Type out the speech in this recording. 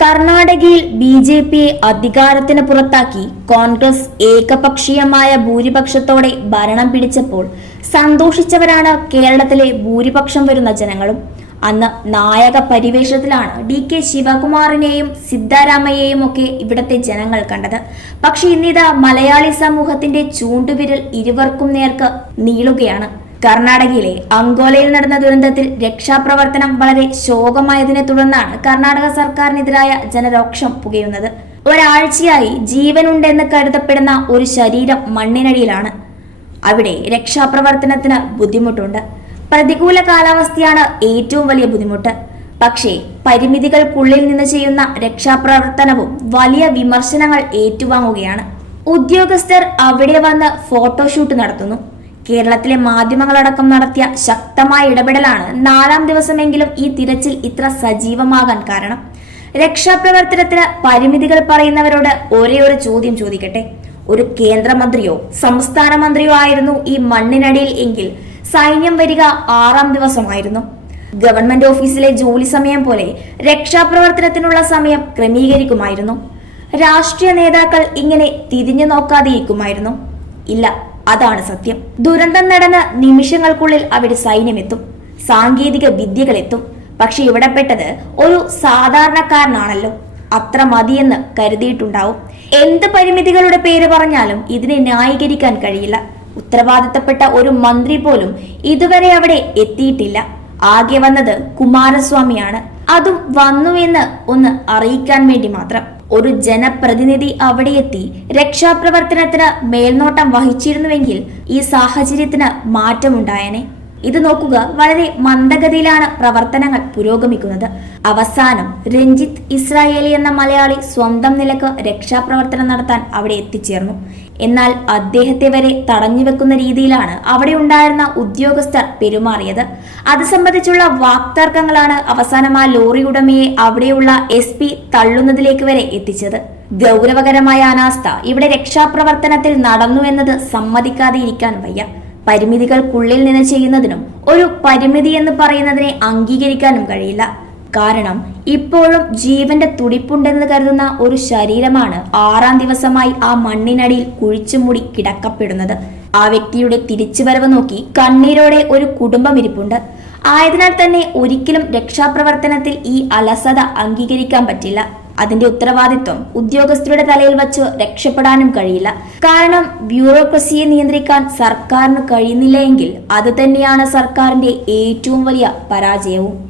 കർണാടകയിൽ B J പിയെ അധികാരത്തിന് പുറത്താക്കി കോൺഗ്രസ് ഏകപക്ഷീയമായ ഭൂരിപക്ഷത്തോടെ ഭരണം പിടിച്ചപ്പോൾ സന്തോഷിച്ചവരാണ് കേരളത്തിലെ ഭൂരിപക്ഷം വരുന്ന ജനങ്ങളും. അന്ന് നായക പരിവേഷത്തിലാണ് ഡി കെ ശിവകുമാറിനെയും സിദ്ധാരാമയെയും ഒക്കെ ഇവിടത്തെ ജനങ്ങൾ കണ്ടത്. പക്ഷെ ഇന്നിതാ മലയാളി സമൂഹത്തിന്റെ ചൂണ്ടുവിരൽ ഇരുവർക്കും നേർക്ക് നീളുകയാണ്. കർണാടകയിലെ അങ്കോലയിൽ നടന്ന ദുരന്തത്തിൽ രക്ഷാപ്രവർത്തനം വളരെ ശോകമായതിനെ തുടർന്നാണ് കർണാടക സർക്കാരിനെതിരായ ജനരോക്ഷം പുകയുന്നത്. ഒരാഴ്ചയായി ജീവനുണ്ടെന്ന് കരുതപ്പെടുന്ന ഒരു ശരീരം മണ്ണിനടിയിലാണ്. അവിടെ രക്ഷാപ്രവർത്തനത്തിന് ബുദ്ധിമുട്ടുണ്ട്. പ്രതികൂല കാലാവസ്ഥയാണ് ഏറ്റവും വലിയ ബുദ്ധിമുട്ട്. പക്ഷേ പരിമിതികൾക്കുള്ളിൽ നിന്ന് ചെയ്യുന്ന രക്ഷാപ്രവർത്തനവും വലിയ വിമർശനങ്ങൾ ഏറ്റുവാങ്ങുകയാണ്. ഉദ്യോഗസ്ഥർ അവിടെ വന്ന് ഫോട്ടോഷൂട്ട് നടത്തുന്നു. കേരളത്തിലെ മാധ്യമങ്ങളടക്കം നടത്തിയ ശക്തമായ ഇടപെടലാണ് നാലാം ദിവസമെങ്കിലും ഈ തിരച്ചിൽ ഇത്ര സജീവമാകാൻ കാരണം. രക്ഷാപ്രവർത്തനത്തിന് പരിമിതികൾ പറയുന്നവരോട് ഒരേ ഒരു ചോദ്യം ചോദിക്കട്ടെ. ഒരു കേന്ദ്രമന്ത്രിയോ സംസ്ഥാന മന്ത്രിയോ ആയിരുന്നു ഈ മണ്ണിനടിയിൽ എങ്കിൽ സൈന്യം വരിക ആറാം ദിവസമായിരുന്നു. ഗവൺമെന്റ് ഓഫീസിലെ ജോലി സമയം പോലെ രക്ഷാപ്രവർത്തനത്തിനുള്ള സമയം ക്രമീകരിക്കുമായിരുന്നു. രാഷ്ട്രീയ നേതാക്കൾ ഇങ്ങനെ തിരിഞ്ഞു നോക്കാതെയിരിക്കുമായിരുന്നു. ഇല്ല അതാണ് സത്യം. ദുരന്തം നടന്ന നിമിഷങ്ങൾക്കുള്ളിൽ അവിടെ സൈന്യമെത്തും. സാങ്കേതിക വിദ്യകൾ എത്തും പക്ഷെ ഇവിടെ പെട്ടത് ഒരു സാധാരണക്കാരനാണല്ലോ. അത്ര മതിയെന്ന് കരുതിയിട്ടുണ്ടാവും. എന്ത് പരിമിതികളുടെ പേര് പറഞ്ഞാലും ഇതിനെ ന്യായീകരിക്കാൻ കഴിയില്ല. ഉത്തരവാദിത്തപ്പെട്ട ഒരു മന്ത്രി പോലും ഇതുവരെ അവിടെ എത്തിയിട്ടില്ല. ആകെ വന്നത് കുമാരസ്വാമിയാണ്. അതും വന്നു എന്ന് ഒന്ന് അറിയിക്കാൻ വേണ്ടി മാത്രം. ഒരു ജനപ്രതിനിധി അവിടെ എത്തി രക്ഷാപ്രവർത്തനത്തിന് മേൽനോട്ടം വഹിച്ചിരുന്നുവെങ്കിൽ ഈ സാഹചര്യത്തിന് മാറ്റമുണ്ടായേനെ. ഇത് നോക്കുക വളരെ മന്ദഗതിയിലാണ് പ്രവർത്തനങ്ങൾ പുരോഗമിക്കുന്നത്. അവസാനം രഞ്ജിത്ത് ഇസ്രായേലി എന്ന മലയാളി സ്വന്തം നിലയ്ക്ക് രക്ഷാപ്രവർത്തനം നടത്താൻ അവിടെ എത്തിച്ചേർന്നു. എന്നാൽ അദ്ദേഹത്തെ വരെ തടഞ്ഞു വെക്കുന്ന രീതിയിലാണ് അവിടെ ഉണ്ടായിരുന്ന ഉദ്യോഗസ്ഥർ പെരുമാറിയത്. അത് സംബന്ധിച്ചുള്ള വാക്തർക്കങ്ങളാണ് അവസാനം ആ ലോറി ഉടമയെ അവിടെയുള്ള എസ് പി തള്ളുന്നതിലേക്ക് വരെ എത്തിച്ചത്. ഗൗരവകരമായ അനാസ്ഥ ഇവിടെ രക്ഷാപ്രവർത്തനത്തിൽ നടന്നു എന്നത് സമ്മതിക്കാതെ ഇരിക്കാൻ വയ്യ. പരിമിതികൾക്കുള്ളിൽ നിന്ന് ചെയ്യുന്നതിനും ഒരു പരിമിതി എന്ന് പറയുന്നതിനെ അംഗീകരിക്കാനും കഴിയില്ല. കാരണം ഇപ്പോഴും ജീവന്റെ തുടിപ്പുണ്ടെന്ന് കരുതുന്ന ഒരു ശരീരമാണ് ആറാം ദിവസമായി ആ മണ്ണിനടിയിൽ കുഴിച്ചുമൂടി കിടക്കപ്പെടുന്നത്. ആ വ്യക്തിയുടെ തിരിച്ചുവരവ് നോക്കി കണ്ണീരോടെ ഒരു കുടുംബം ഇരിപ്പുണ്ട്. ആയതിനാൽ തന്നെ ഒരിക്കലും രക്ഷാപ്രവർത്തനത്തിൽ ഈ അലസത അംഗീകരിക്കാൻ പറ്റില്ല. അതിന്റെ ഉത്തരവാദിത്വം ഉദ്യോഗസ്ഥരുടെ തലയിൽ വച്ച് രക്ഷപ്പെടാനും കഴിയില്ല. കാരണം ബ്യൂറോക്രസിയെ നിയന്ത്രിക്കാൻ സർക്കാരിന് കഴിയുന്നില്ലെങ്കിൽ അത് തന്നെയാണ് സർക്കാരിന്റെ ഏറ്റവും വലിയ പരാജയവും.